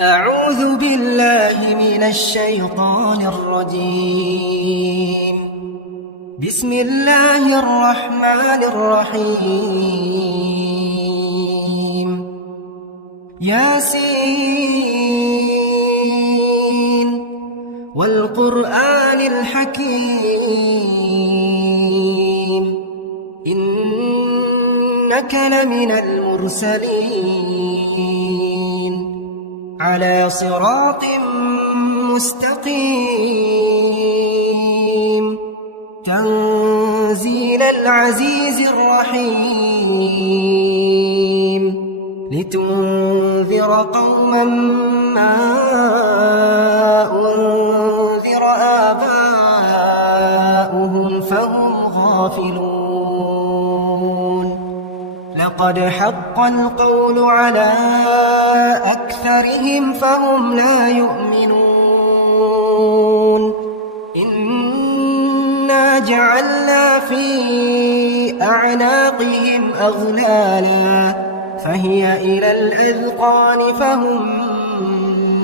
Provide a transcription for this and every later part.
أعوذ بالله من الشيطان الرجيم. بسم الله الرحمن الرحيم. ياسين والقرآن الحكيم إنك لمن المرسلين على صراط مستقيم تنزيل العزيز الرحيم لتنذر قوما ما أنذر آباؤهم فهم غافلون. لقد حق القول على أكثرهم فهم لا يؤمنون. إنا جعلنا في أعناقهم أغلالا فهي إلى الأذقان فهم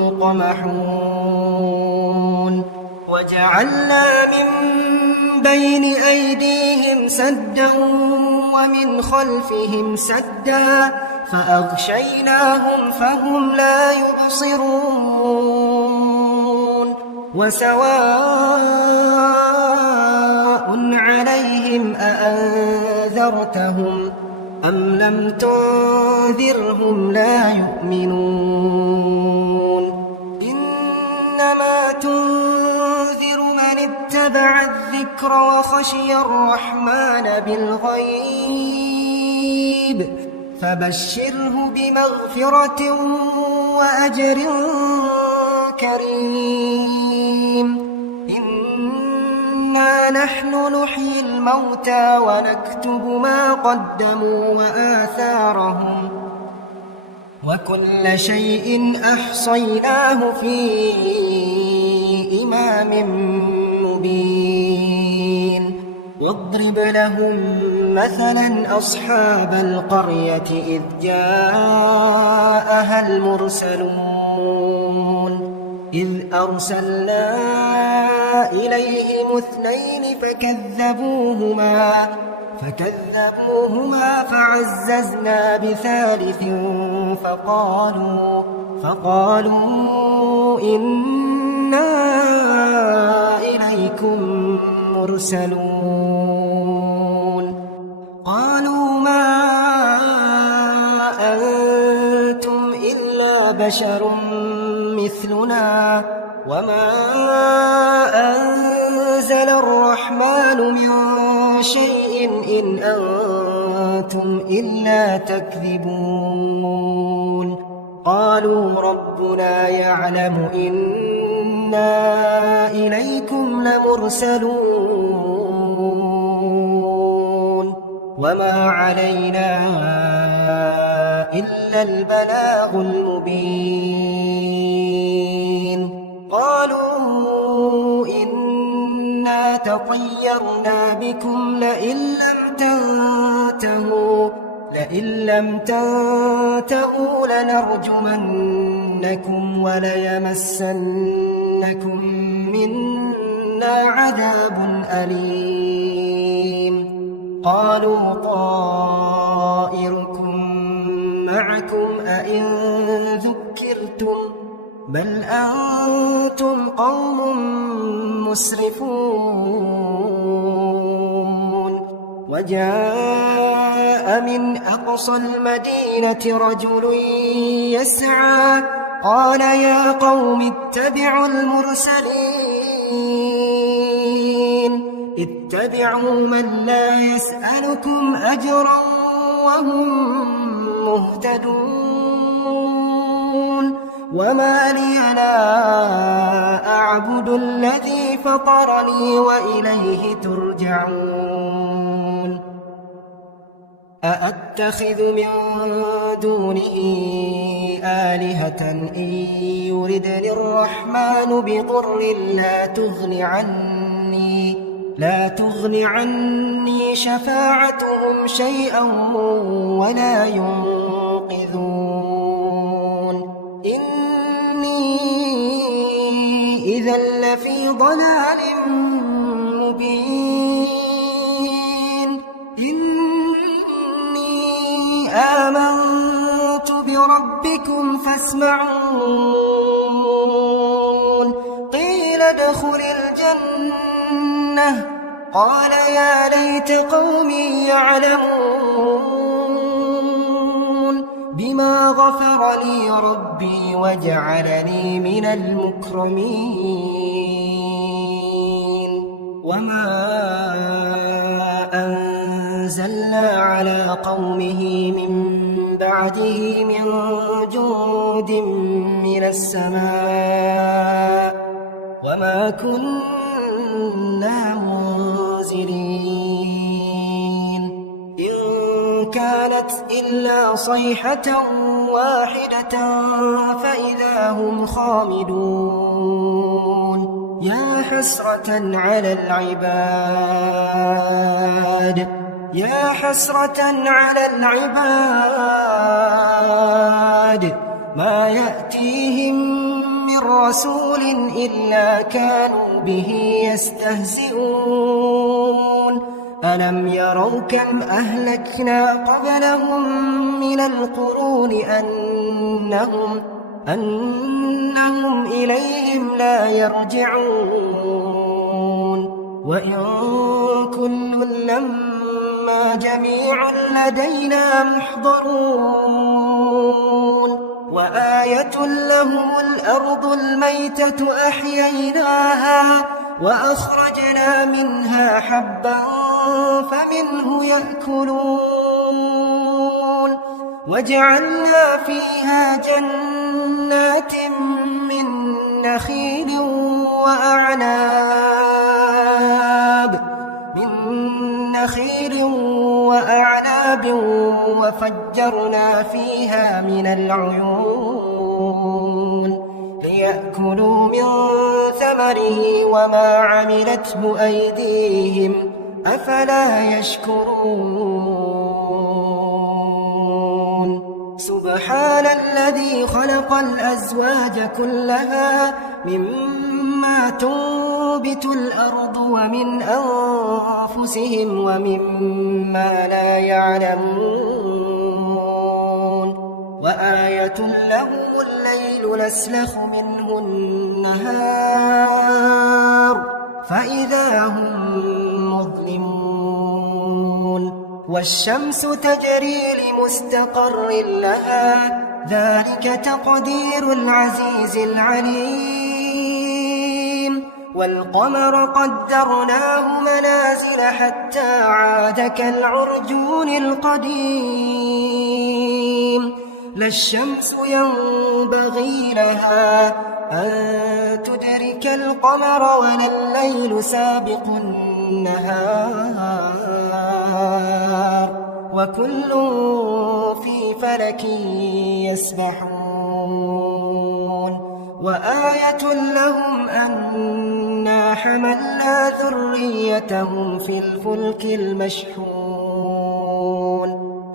مقمحون. وجعلنا من بين أيديهم سدا ومن خلفهم سدا فأغشيناهم فهم لا يبصرون. وسواء عليهم أأنذرتهم أم لم تنذرهم لا يؤمنون. إنما تنذر من اتبع الذكر وخشي الرحمن بالغيب فبشره بمغفرة وأجر كريم. إنا نحن نحيي الموتى ونكتب ما قدموا وآثارهم وكل شيء أحصيناه في إمام مبين. واضرب لهم مثلا أصحاب القرية إذ جاءها المرسلون إذ أرسلنا إليهم اثنين فكذبوهما فعززنا بثالث فقالوا إنا إليكم مرسلون. قالوا ما أنتم إلا بشر مثلنا وما أنزل الرحمن من شيء إن أنتم إلا تكذبون. قالوا ربنا يعلم إنا إليكم لمرسلون وما علينا إلا البلاغ المبين. قالوا إنا تطيرنا بكم لئن لم تنتهوا لنرجمنكم وليمسنكم منا عذاب أليم. قالوا طائركم معكم أئن ذكرتم بل أنتم قوم مسرفون. وجاء من أقصى المدينة رجل يسعى قال يا قوم اتبعوا المرسلين اتبعوا من لا يسألكم أجرا وهم مهتدون. وما لي لا أعبد الذي فطرني وإليه ترجعون. أأتخذ من دونه آلهة إن يردني الرحمن بضر لا تغن عني شفاعتهم شيئا ولا ينقذون. إذا لفي ضلال مبين إني آمنت بربكم فاسمعون قيل ادخل الجنة قال يا ليت قومي يعلمون بما غفر لي ربي وجعلني من المكرمين وما أنزلنا على قومه من بعده من جند من السماء وما كنا منزلين إن كانت إلا صيحة واحدة فإذا هم خامدون يا حسرة على العباد يا حسرة على العباد ما يأتيهم من رسول إلا كانوا به يستهزئون ألم يروا كم أهلكنا قبلهم من القرون أنهم إليهم لا يرجعون وإن كل لما جميع لدينا محضرون وآية لهم الأرض الميتة أحييناها وأخرجنا منها حبا فمنه يأكلون وجعلنا فيها جنات من نخيل وأعناب وفجرنا فيها من العيون ليأكلوا من ثمره وما عملته أيديهم أفلا يشكرون سبحان الذي خلق الأزواج كلها مما تنبت الأرض ومن أنفسهم ومما لا يعلمون وآية لهم الليل نسلخ منه النهار فإذا هم مظلمون والشمس تجري لمستقر لها ذلك تقدير العزيز العليم والقمر قدرناه منازل حتى عاد كالعرجون القديم لا الشمس ينبغي لها أن تدرك القمر ولا الليل سابق النهار وكل في فلك يسبحون وآية لهم أنا حملنا ذريتهم في الفلك المشحون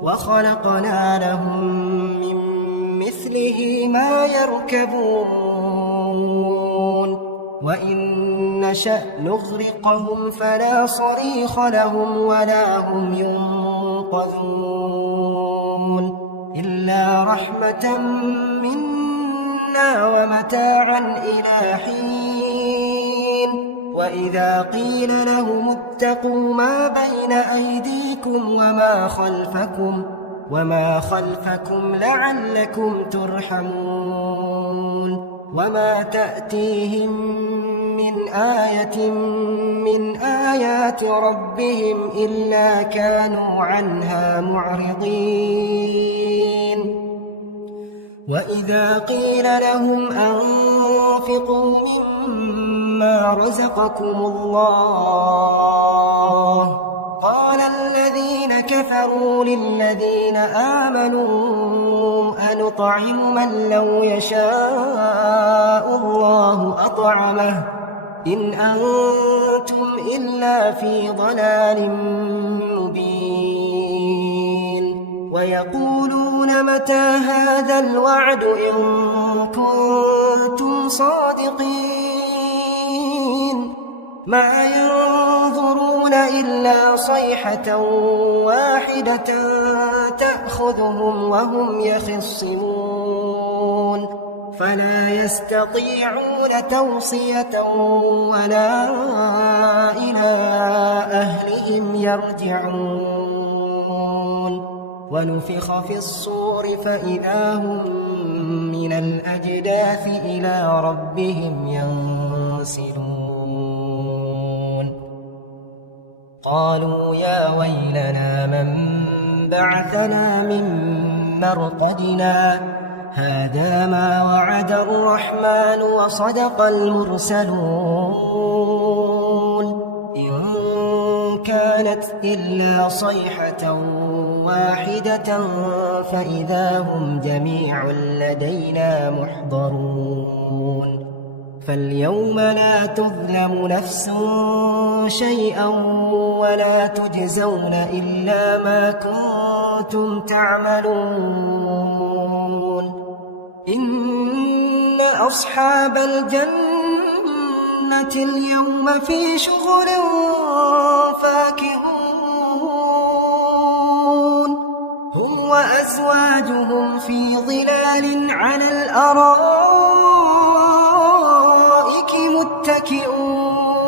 وخلقنا لهم من مثله ما يركبون وإن نشأ نغرقهم فلا صريخ لهم ولا هم ينقذون إلا رحمة منا ومتاعا إلى حين وإذا قيل لهم اتقوا ما بين أيديكم وما خلفكم لعلكم ترحمون وما تأتيهم من آية من آيات ربهم إلا كانوا عنها معرضين وإذا قيل لهم أنفقوا مما رزقكم الله قال الذين كفروا للذين آمنوا أنطعم من لو يشاء الله أطعمه إن أنتم إلا في ضلال مبين ويقولون متى هذا الوعد إن كنتم صادقين ما ينظرون إلا صيحة واحدة تأخذهم وهم يخصمون فلا يستطيعون توصية ولا إلى أهلهم يرجعون ونفخ في الصور فإذا هم من الأجداث إلى ربهم ينسلون قالوا يا ويلنا من بعثنا من مرقدنا هذا ما وعد الرحمن وصدق المرسلون إن كانت إلا صيحة واحدة فإذا هم جميع لدينا محضرون فاليوم لا تظلم نفس شيئا ولا تجزون إلا ما كنتم تعملون إن أصحاب الجنة اليوم في شغل فاكهون هم وأزواجهم في ظلال على الأرائك متكئون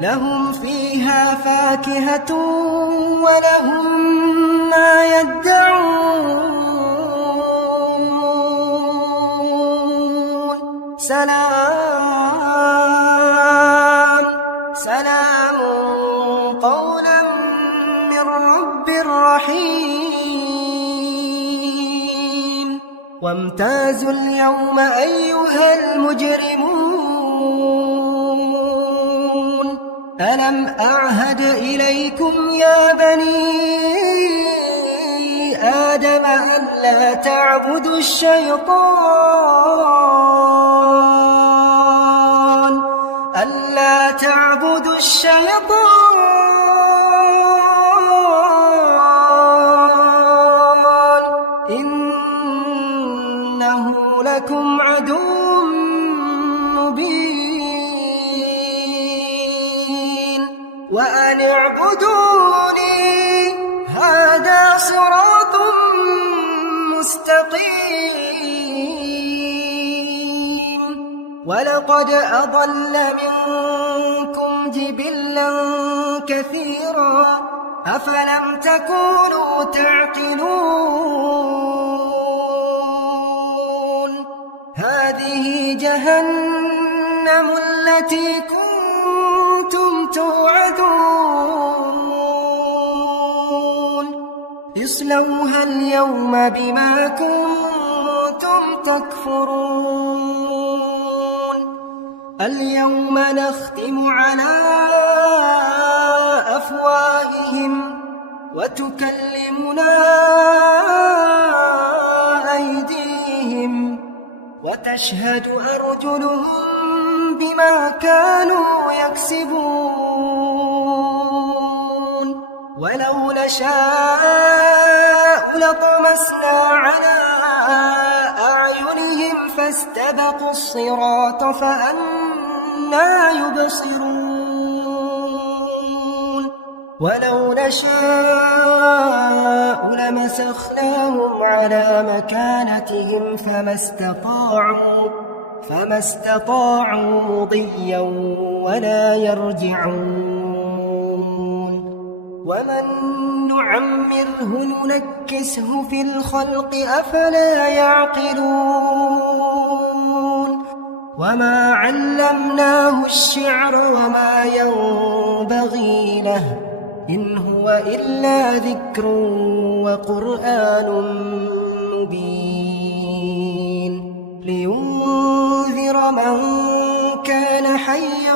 لهم فيها فاكهة ولهم ما يدعون سلام قولا من رب رحيم وامتازوا اليوم أيها المجرمون ألم أعهد إليكم يا بني آدم أن لا تعبدوا الشيطان إنه لكم عدو مبين وأن اعبدوني هذا صراط مستقيم ولقد أضل منكم جبلا كثيرا أفلم تكونوا تعقلون هذه جهنم التي كنتم توعدون اصلوها اليوم بما كنتم تكفرون اليوم نختم على أفواههم وتكلمنا أيديهم وتشهد أرجلهم بما كانوا يكسبون ولو نشاء لطمسنا على أعينهم فاستبقوا الصراط فأنى يبصرون ولو نشاء لمسخناهم على مكانتهم فما استطاعوا مضيا ولا يرجعون ومن نعمره ننكسه في الخلق أفلا يعقلون وما علمناه الشعر وما ينبغي له إن هو إلا ذكر وقرآن مبين لينذر من كان حيا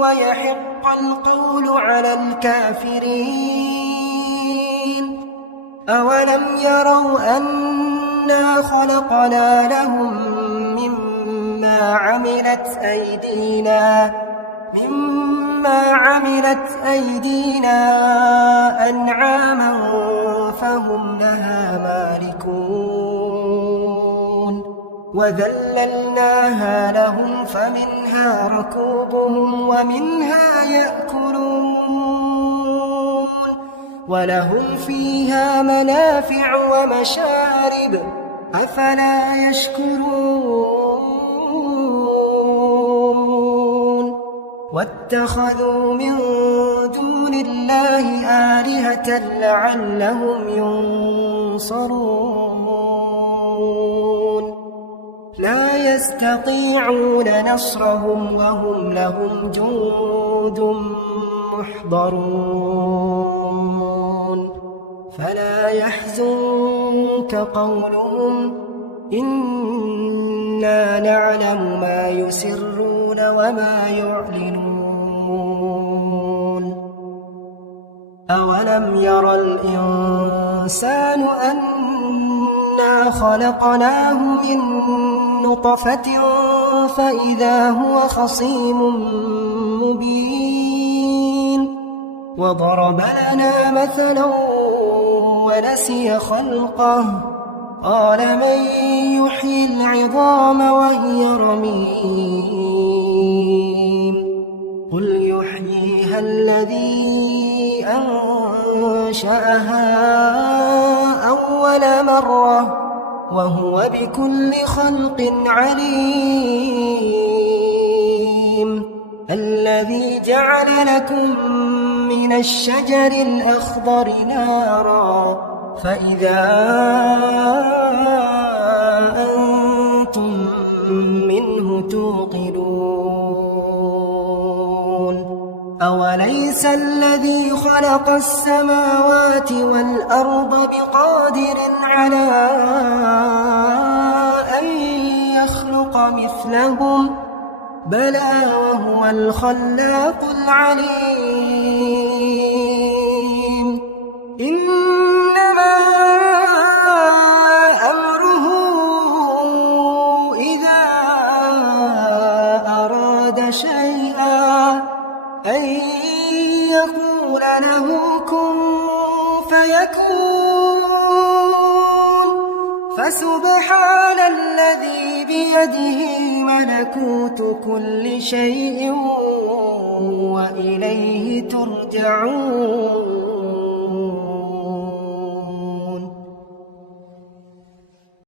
ويحق القول على الكافرين أولم يروا أنا خلقنا لهم مما عملت أيدينا أنعاما فهم لها مالكون وذللناها لهم فمنها ركوبهم ومنها يأكلون ولهم فيها منافع ومشارب أفلا يشكرون واتخذوا من دون الله آلهة لعلهم ينصرون لا يستطيعون نصرهم وهم لهم جند محضرون فلا يحزنك قولهم إنا نعلم ما يسرون وما يعلنون أولم ير الإنسان أنا خلقناه من نطفة فإذا هو خصيم مبين وضرب لنا مثلا ونسي خلقه قال من يحيي العظام وهي رميم قل يحييها الذي أنشأها أول مرة وهو بكل خلق عليم الذي جعل لكم من الشجر الأخضر نارا فإذا أنتم منه توقدون أوليس الذي خلق السماوات والأرض بقادر على أن يخلق مثلهم بلى وهو الخلاق العليم إنما أمره إذا أراد شيئا أن يقول له كن فيكون فسبحان الذي بيده ملكوت كل شيء وإليه ترجعون